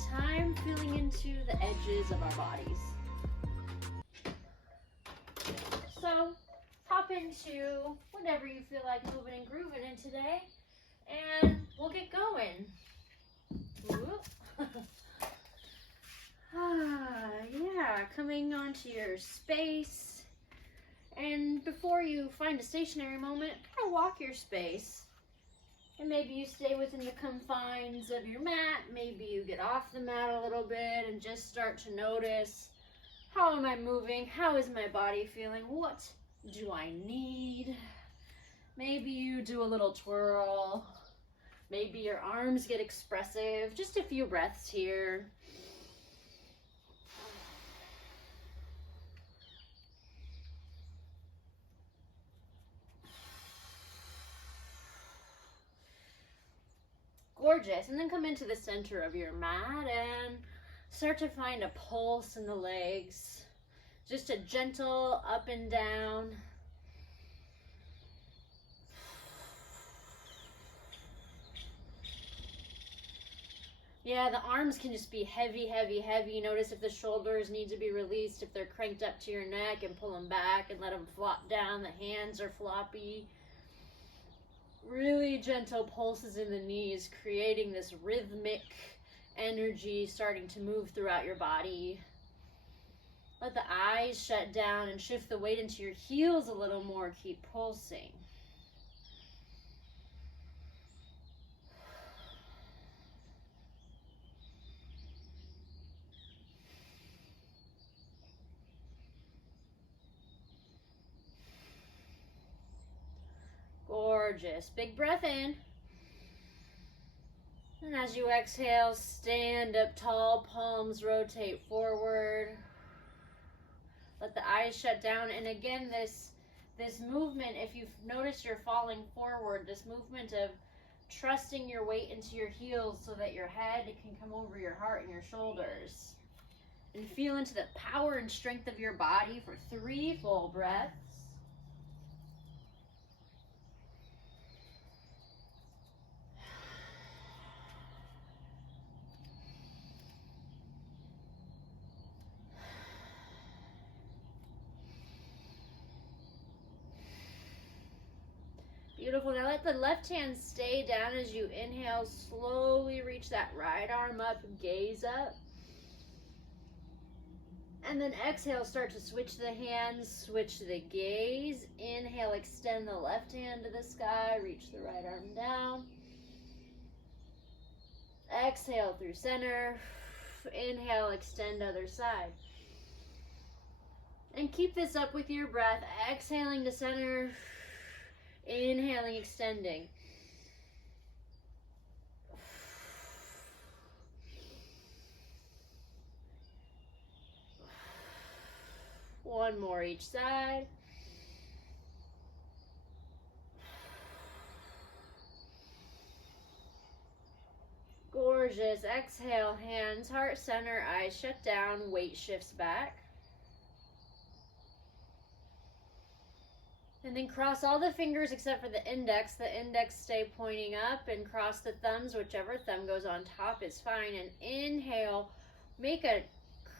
a time, feeling into the edges of our bodies. So hop into whatever you feel like moving and grooving in today, and we'll get going. Yeah, coming onto your space. And before you find a stationary moment, kind of walk your space. And maybe you stay within the confines of your mat. Maybe you get off the mat a little bit and just start to notice, how am I moving? How is my body feeling? What do I need? Maybe you do a little twirl. Maybe your arms get expressive. Just a few breaths here. Gorgeous. And then come into the center of your mat and start to find a pulse in the legs. Just a gentle up and down. Yeah, the arms can just be heavy, heavy, heavy. Notice if the shoulders need to be released, if they're cranked up to your neck, and pull them back and let them flop down. The hands are floppy. Really gentle pulses in the knees, creating this rhythmic energy starting to move throughout your body. Let the eyes shut down and shift the weight into your heels a little more. Keep pulsing. Gorgeous. Big breath in. And as you exhale, stand up tall, palms rotate forward. Let the eyes shut down. And again, this movement, if you've noticed you're falling forward, this movement of trusting your weight into your heels so that your head can come over your heart and your shoulders. And feel into the power and strength of your body for 3 full breaths. Beautiful. Now let the left hand stay down as you inhale. Slowly reach that right arm up, gaze up. And then exhale, start to switch the hands, switch the gaze. Inhale, extend the left hand to the sky, reach the right arm down. Exhale through center. Inhale, extend other side. And keep this up with your breath. Exhaling to center. Inhaling, extending. One more each side. Gorgeous. Exhale, hands, heart center, eyes shut down, weight shifts back. And then cross all the fingers except for the index. The index stay pointing up, and cross the thumbs. Whichever thumb goes on top is fine. And inhale, make a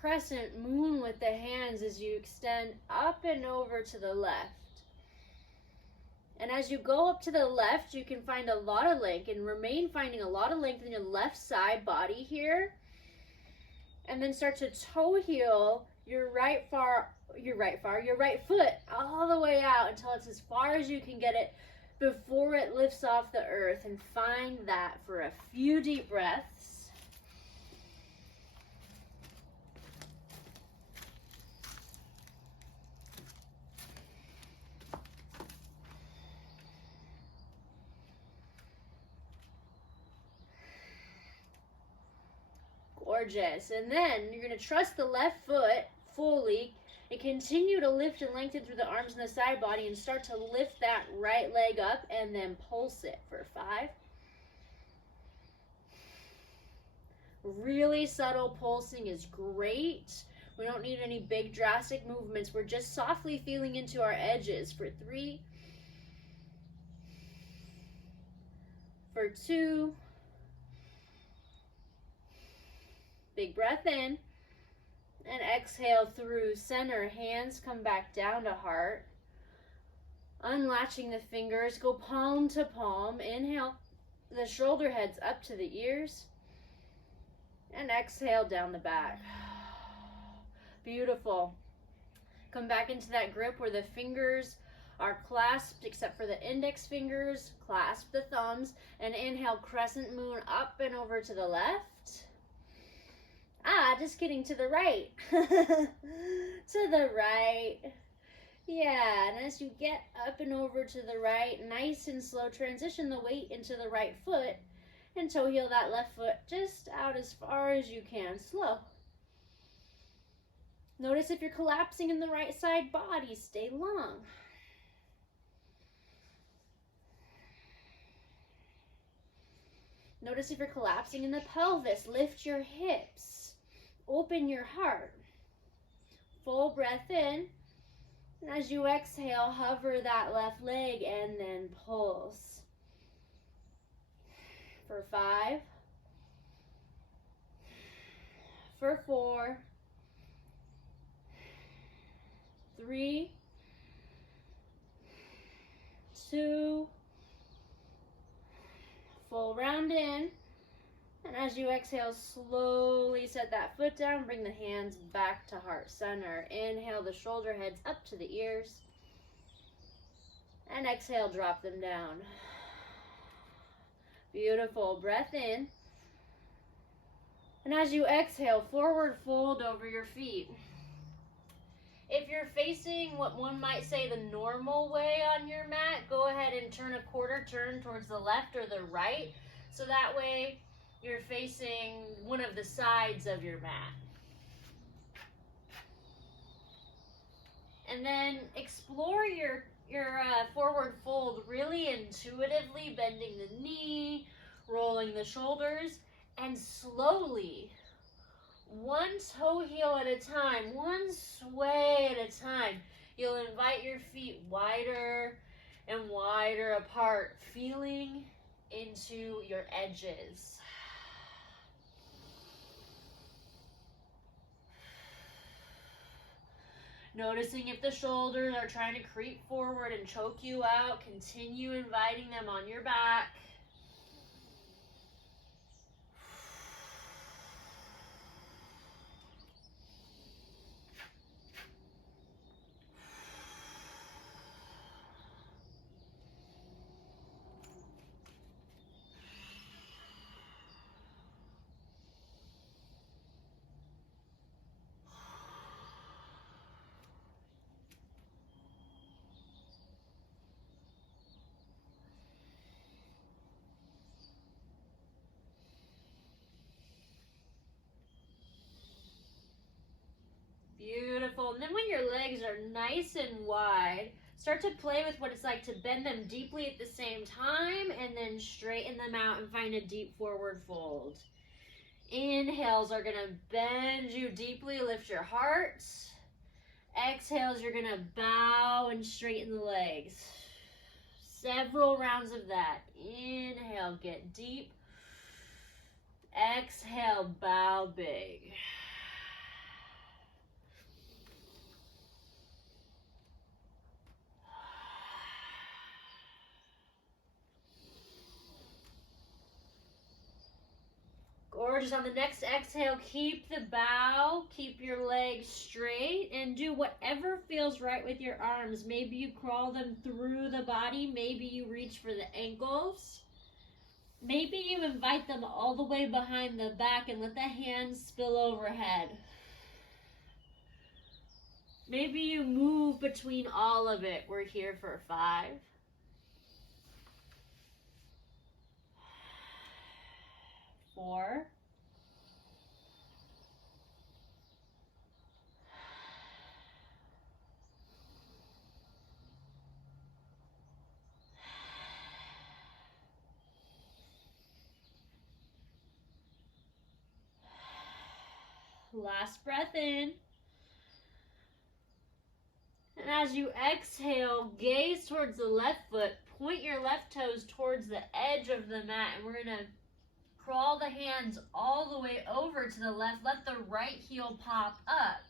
crescent moon with the hands as you extend up and over to the left. And as you go up to the left, you can find a lot of length and remain finding a lot of length in your left side body here. And then start to toe heel your right foot all the way out until it's as far as you can get it before it lifts off the earth. And find that for a few deep breaths. Gorgeous. And then you're going to trust the left foot fully and continue to lift and lengthen through the arms and the side body, and start to lift that right leg up and then pulse it for 5. Really subtle pulsing is great. We don't need any big drastic movements. We're just softly feeling into our edges for 3, for 2, Big breath in. And exhale through center. Hands come back down to heart. Unlatching the fingers, go palm to palm. Inhale, the shoulder heads up to the ears. And exhale down the back. Beautiful. Come back into that grip where the fingers are clasped except for the index fingers. Clasp the thumbs. And inhale, crescent moon up and over to the left. Just kidding, to the right. To the right. Yeah, and as you get up and over to the right, nice and slow, transition the weight into the right foot and toe heel that left foot just out as far as you can, slow. Notice if you're collapsing in the right side body, stay long. Notice if you're collapsing in the pelvis, lift your hips, open your heart. Full breath in. And as you exhale, hover that left leg and then pulse. For 5. For 4. 3. 2. Full round in. And as you exhale, slowly set that foot down. Bring the hands back to heart center. Inhale, the shoulder heads up to the ears. And exhale, drop them down. Beautiful. Breath in. And as you exhale, forward fold over your feet. If you're facing what one might say the normal way on your mat, go ahead and turn a quarter turn towards the left or the right. So that way, you're facing one of the sides of your mat. And then explore your forward fold really intuitively, bending the knee, rolling the shoulders, and slowly, one toe heel at a time, one sway at a time, you'll invite your feet wider and wider apart, feeling into your edges. Noticing if the shoulders are trying to creep forward and choke you out, continue inviting them on your back. Beautiful. And then when your legs are nice and wide, start to play with what it's like to bend them deeply at the same time and then straighten them out and find a deep forward fold. Inhales are going to bend you deeply, lift your heart. Exhales, you're going to bow and straighten the legs. Several rounds of that. Inhale, get deep. Exhale, bow big. Gorgeous. On the next exhale, keep the bow, keep your legs straight, and do whatever feels right with your arms. Maybe you crawl them through the body. Maybe you reach for the ankles. Maybe you invite them all the way behind the back and let the hands spill overhead. Maybe you move between all of it. We're here for 5. 4. 3. Last breath in. And as you exhale, gaze towards the left foot. Point your left toes towards the edge of the mat. And we're going to crawl the hands all the way over to the left. Let the right heel pop up.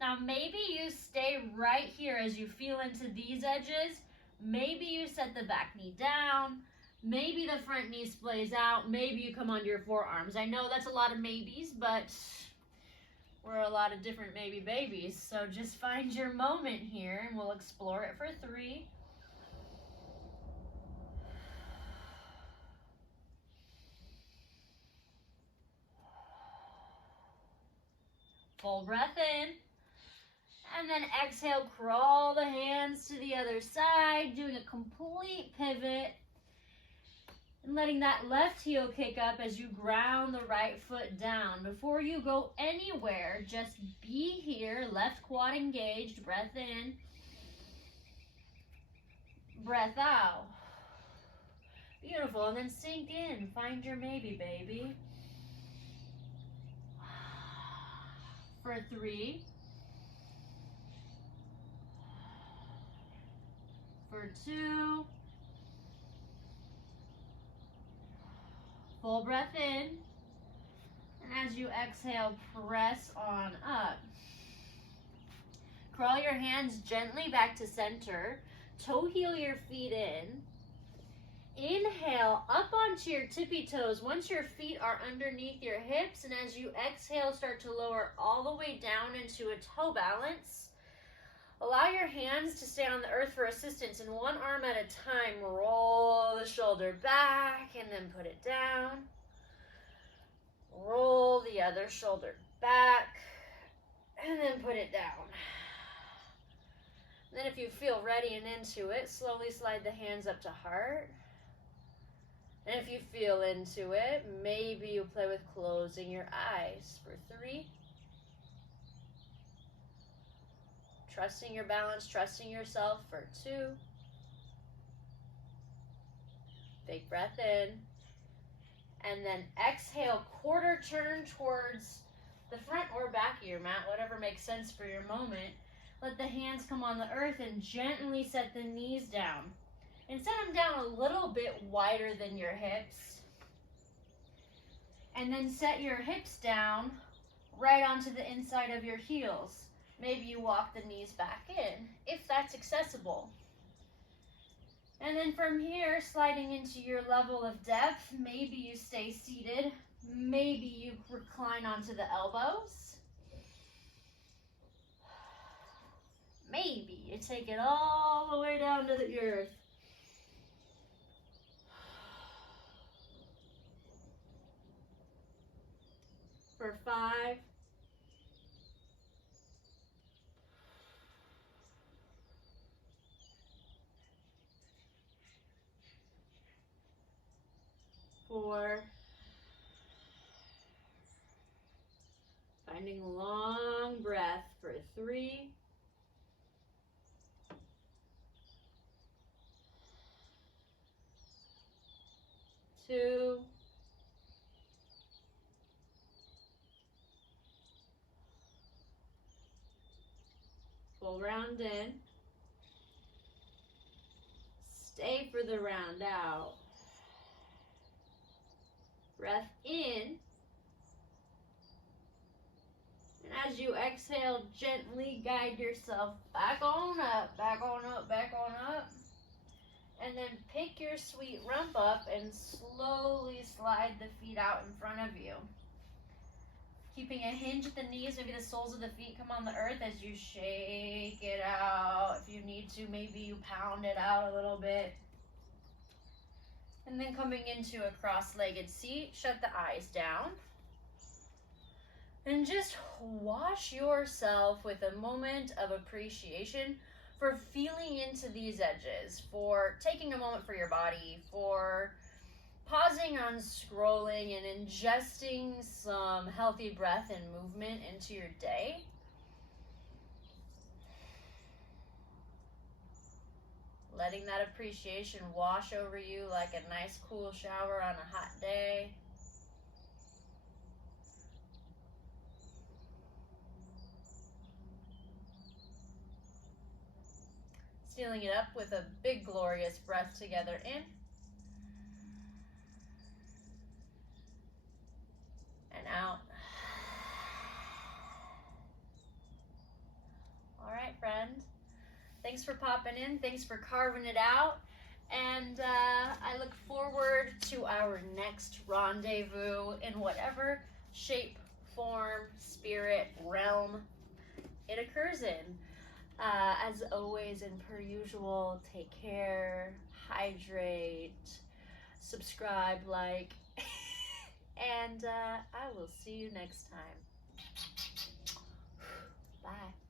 Now maybe you stay right here as you feel into these edges. Maybe you set the back knee down. Maybe the front knee splays out. Maybe you come onto your forearms. I know that's a lot of maybes, but we're a lot of different maybe babies. So just find your moment here and we'll explore it for 3. Full breath in. And then exhale, crawl the hands to the other side, doing a complete pivot. And letting that left heel kick up as you ground the right foot down. Before you go anywhere, just be here. Left quad engaged. Breath in. Breath out. Beautiful. And then sink in. Find your maybe, baby. For 3. For 2. Full breath in, and as you exhale, press on up. Crawl your hands gently back to center. Toe heel your feet in. Inhale up onto your tippy toes once your feet are underneath your hips, and as you exhale, start to lower all the way down into a toe balance. Allow your hands to stay on the earth for assistance, and one arm at a time. Roll the shoulder back and then put it down. Roll the other shoulder back and then put it down. Then if you feel ready and into it, slowly slide the hands up to heart. And if you feel into it, maybe you play with closing your eyes for 3. Trusting your balance, trusting yourself for 2. Big breath in. And then exhale, quarter turn towards the front or back of your mat, whatever makes sense for your moment. Let the hands come on the earth and gently set the knees down. And set them down a little bit wider than your hips. And then set your hips down right onto the inside of your heels. Maybe you walk the knees back in, if that's accessible. And then from here, sliding into your level of depth, maybe you stay seated. Maybe you recline onto the elbows. Maybe you take it all the way down to the earth. For 5. 4. Finding a long breath for 3. 2. Full round in. Stay for the round out. Breath in. And as you exhale, gently guide yourself back on up, back on up, back on up. And then pick your sweet rump up and slowly slide the feet out in front of you. Keeping a hinge at the knees, maybe the soles of the feet come on the earth as you shake it out. If you need to, maybe you pound it out a little bit. And then coming into a cross-legged seat, shut the eyes down. And just wash yourself with a moment of appreciation for feeling into these edges, for taking a moment for your body, for pausing on scrolling and ingesting some healthy breath and movement into your day. Letting that appreciation wash over you like a nice cool shower on a hot day. Sealing it up with a big glorious breath together in. and out. All right, friend. Thanks for popping in. Thanks for carving it out. And I look forward to our next rendezvous in whatever shape, form, spirit, realm it occurs in. As always and per usual, take care, hydrate, subscribe, like, and I will see you next time. Bye.